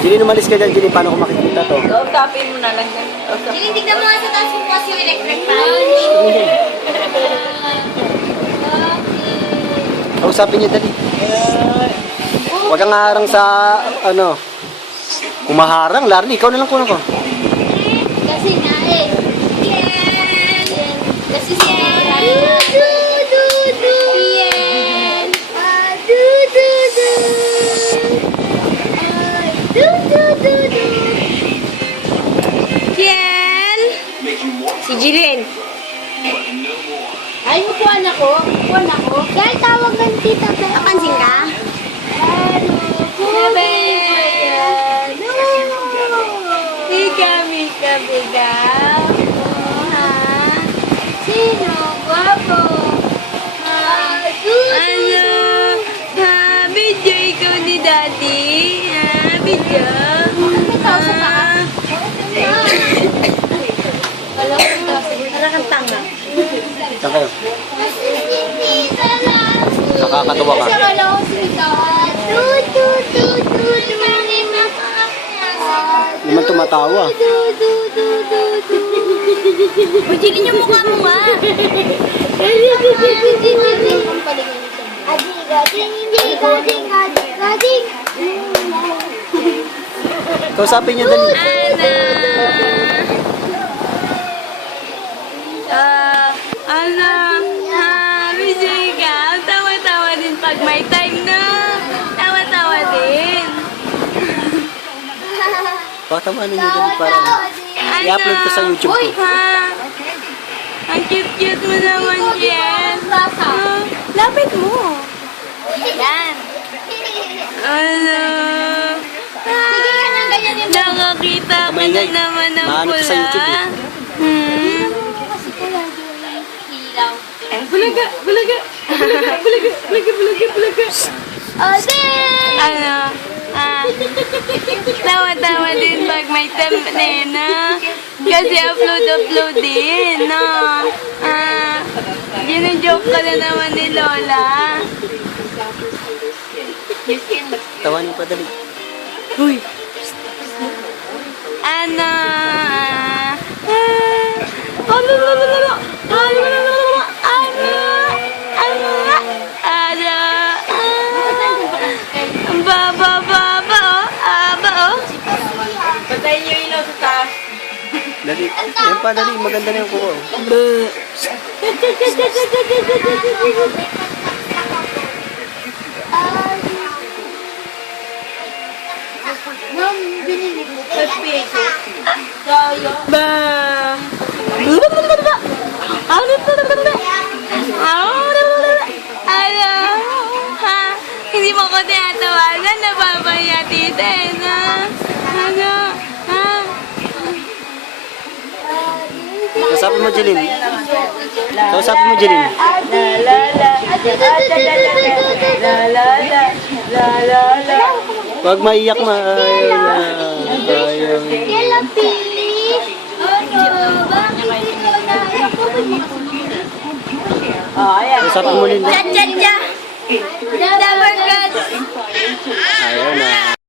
Jilin, umalis ka dyan, Jilin. Paano ko makikita to? Kausapin mo na lang yan. Jilin, tignan mo nga sa taas bukas yung electric fan. Kausapin niyo, dali. Huwag kang harang sa, ano, kumaharang. Larry, ikaw na lang kunan ko. Kasi nga eh. Yan. Kasi siya. Si Jilin. Ay, upuan ako. Dahil tawag ng tita Bel. Napansin ka? Mika, bigaw. Sino? Guwapo. Ano? Video ikaw ni Daddy. Video. May kausap ka? Para kang tanga. Saan kayo? Nakakatawa ka. Hindi man tumatawa. Pagiging yung mukha mo nga. Kausapin niyo, dali. Video ikaw. Tawa-tawa din pag may time na. Tawa-tawa din. Patawanan niyo, dali, para i-upload ko sa YouTube ko. Ang cute-cute mo naman, Jen. Lapit mo. Yan. Ano? Sige ka nang ganyan yung Nakakita ka na Maingay. naman ng Mahanap ko sa pula. YouTube eh. hilaw. Bulaga. Ano? Tawa-tawa din pag may thumbnail na. Kasi upload din, no? Gina-joke ka na naman ni Lola. Tawanin pa, dali. Uy! Ano? Patayin niyo ilaw sa taas. Dali. Yan pa, dali. Maganda na yung kuha. Ma'am, binili mo. Peso. Kaya. Ba! Ano? Ha? Hindi mo ko tinatawagan, nababaya tita eh, na? Ano? Ha? Kausapin mo, Jilin. Kausapin mo, Jilin. Huwag maiyak, ayaw na. Ayaw. Kailan pilis? Ano? Bakit ikaw na? Oh, ayan. Kausapin mo, Linda. Cha-cha-cha! Double cut!